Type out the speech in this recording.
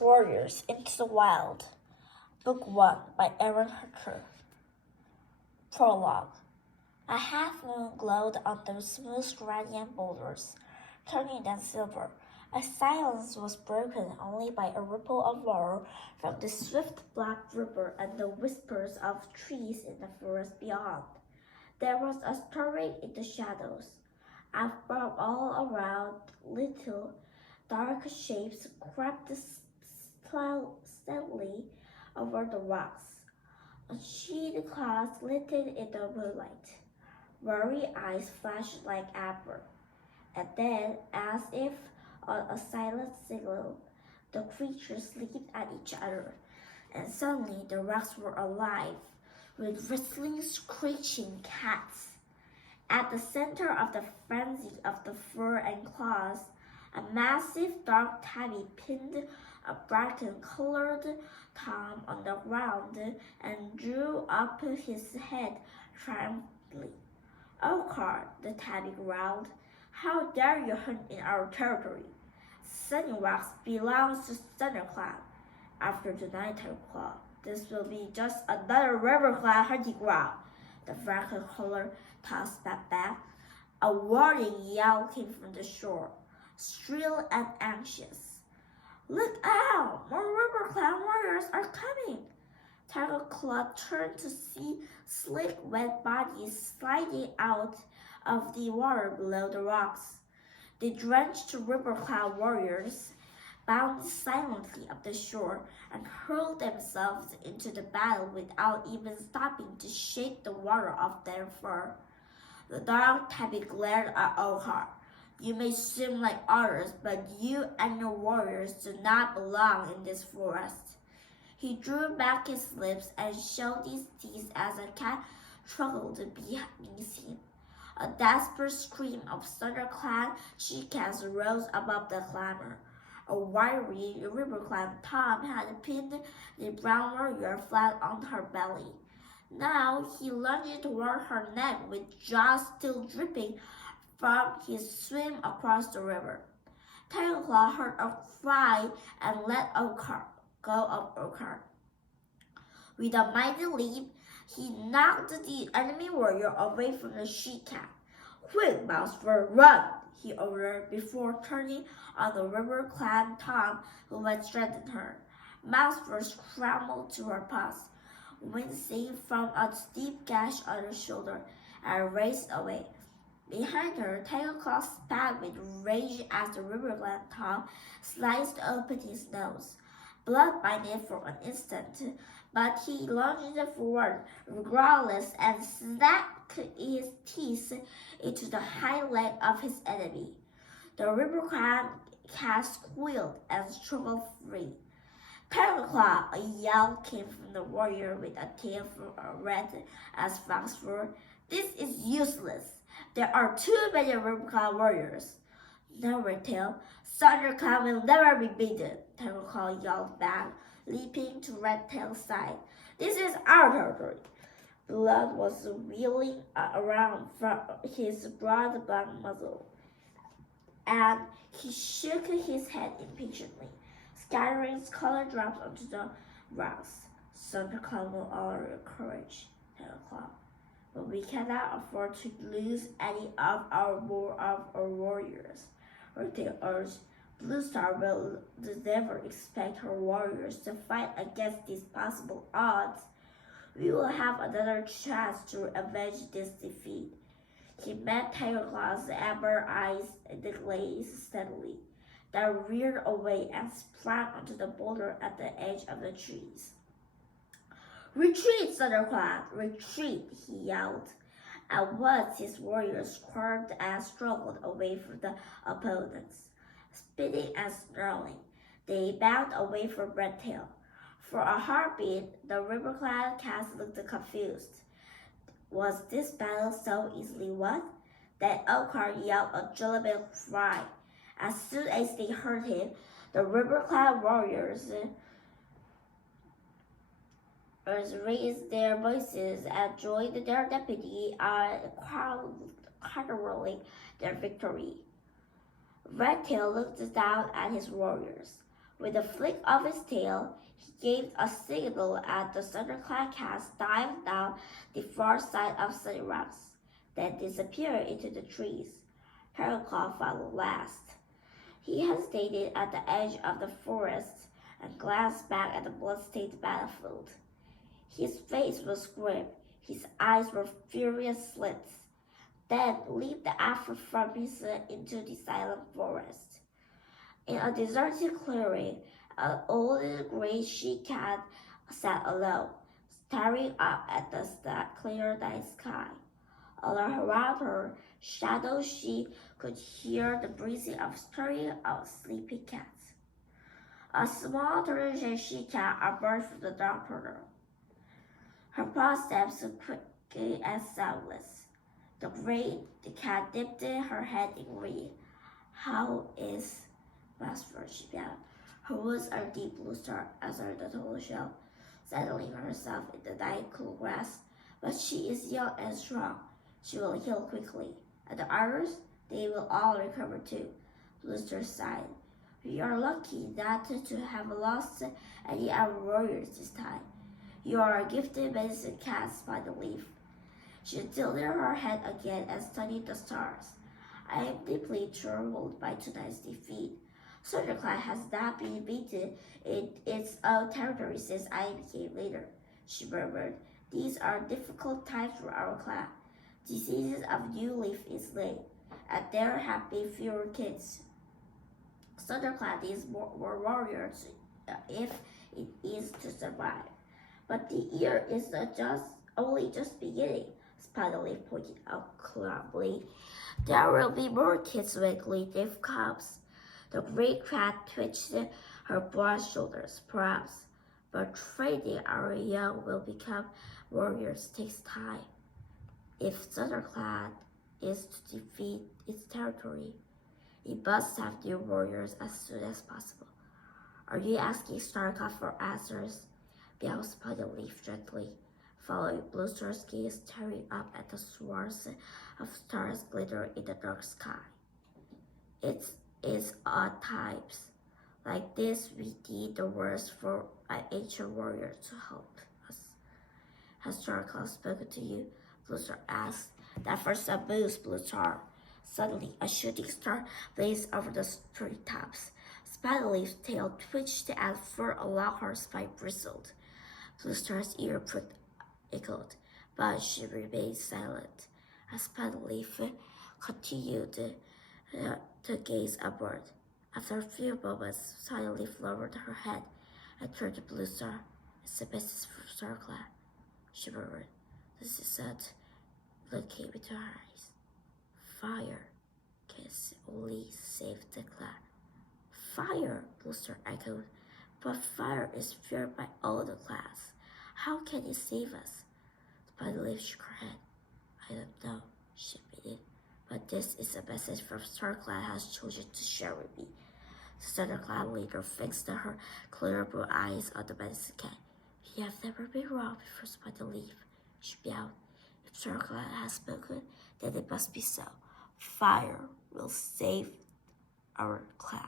Warriors Into the Wild, Book 1 by Aaron Harker. Prologue. A half-moon glowed on the smooth gradient boulders, turning them silver. A silence was broken only by a ripple of water from the swift black river and the whispers of trees in the forest beyond. There was a stirring in the shadows, and from all around little dark shapes crept stealthily over the rocks. Sheet clouds glittered in the moonlight. Weary eyes flashed like amber. And then, as if on a silent signal, the creatures leaped at each other, and suddenly the rocks were alive with wrestling, screeching cats. At the center of the frenzy of the fur and claws, a massive dark tabby pinned a bracken-colored Tom on the ground and drew up his head triumphantly. "Oh, Carl," the tabby growled, "how dare you hunt in our territory? Sunny Rocks belongs to ThunderClan. After tonight, Claw, this will be just another RiverClan hunting ground." The bracken-colored Tom stepped back. A warning yell came from the shore, shrill and anxious. "Look out! More RiverClan warriors are coming!" Tiger Claw turned to see sleek, wet bodies sliding out of the water below the rocks. The drenched RiverClan warriors bounded silently up the shore and hurled themselves into the battle without even stopping to shake the water off their fur. The dark tabby glared at Oakar. "You may swim like otters, but you and your warriors do not belong in this forest." He drew back his lips and showed his teeth as a cat struggled beneath him. A desperate scream of ThunderClan chickens rose above the clamor. A wiry RiverClan Tom had pinned the brown warrior flat on her belly. Now he lunged toward her neck with jaws still dripping from his swim across the river. Tiger Claw heard a cry and let go of Oakar. With a mighty leap, he knocked the enemy warrior away from the she-cat. "Quick, Mousefur, run!" he ordered before turning on the RiverClan Tom who had threatened her. Mousefur scrambled to her paws, wincing from a deep gash on her shoulder, and raced away. Behind her, Tiger Claw spat with rage as the RiverClan Tom sliced open his nose. Blood blinded for an instant, but he lunged forward, regardless, and snapped his teeth into the hind leg of his enemy. The RiverClan cat squealed and struggled free. "Tiger Claw!" a yell came from the warrior with a tail red as fox fur. "This is useless. There are too many RiverClan warriors." "No, Redtail. ThunderClan will never be beaten," Tiger Claw yelled back, leaping to Redtail's side. "This is our territory." Blood was wheeling around from his broad black muzzle, and he shook his head impatiently, scattering colored drops onto the rocks. "ThunderClan will honor your courage, Tiger Claw, but we cannot afford to lose any of our warriors," Redtail urged. "Blue Star will never expect her warriors to fight against these possible odds. We will have another chance to avenge this defeat." He met Tiger Claw's amber eyes in the glaze steadily, then reared away and sprang onto the boulder at the edge of the trees. "Retreat, ThunderClan! Retreat!" he yelled. At once his warriors squirmed and struggled away from the opponents. Spitting and snarling, they bounded away from Redtail. For a heartbeat, the RiverClan cats looked confused. Was this battle so easily won? Then Oakar yelled a jubilant cry. As soon as they heard him, the RiverClan warriors raised their voices and joined their deputy in congratulating their victory. Redtail looked down at his warriors. With a flick of his tail, he gave a signal and the thunderclad cats dived down the far side of Sunny Rocks, then disappeared into the trees. Paraklaw followed last. He hesitated at the edge of the forest and glanced back at the blood-stained battlefield. His face was grim, his eyes were furious slits. Then leaped after from his into the silent forest. In a deserted clearing, an old gray she-cat sat alone, staring up at the clear night sky. All around her shadow she could hear the breathing of stirring of sleeping cats. A small Turkish she-cat emerged from the dark corner. Her footsteps were quick and soundless. The cat dipped her head in green. How is Master? She began. Her words are deep blue star, answered the tall shell, settling herself in the night cool grass. But she is young and strong. She will heal quickly. And the others, they will all recover too. Bluestar sighed. We are lucky not to have lost any of our warriors this time. You are a gifted medicine cat, by the leaf. She tilted her head again and studied the stars. I am deeply troubled by tonight's defeat. Thunderclad has not been beaten in its own territory since I became leader, she murmured. These are difficult times for our clan. The season of new leaf is late, and there have been fewer kids. Thunderclad needs more warriors if it is to survive. But the year is only just beginning, Spiderleaf pointed out calmly. There will be more kids when Gleedleaf comes. The great cat twitched her broad shoulders. Perhaps, but training our young will become warriors takes time. If Thunderclad is to defeat its territory, it must have new warriors as soon as possible. Are you asking Starcraft for answers? Meowed Spiderleaf gently, following Bluestar's gaze, staring up at the swarms of stars glitter in the dark sky. It is odd times like this we need the words for an ancient warrior to help us. Has Starcraft spoken to you? Bluestar asked. That for some moves, Bluestar. Suddenly, a shooting star blazed over the treetops. Spiderleaf's tail twitched and fur along her spine bristled. Bluestar's ear prickled, but she remained silent. As Spiderleaf continued to gaze upward. After a few moments, Spiderleaf lowered her head and turned to Bluestar. It's a message from Starclad, she murmured. This is said, looking into her eyes. Fire can only save the clan. Fire, Bluestar echoed. But fire is feared by all the clans. How can it save us? Spiderleaf shook her head. I don't know, she admitted. But this is a message from Starclad has chosen to share with me. The Thunderclad leader fixed her clear blue eyes on the medicine cat. You have never been wrong before, Spiderleaf, she meowed. If Starclad has spoken, then it must be so. Fire will save our clan.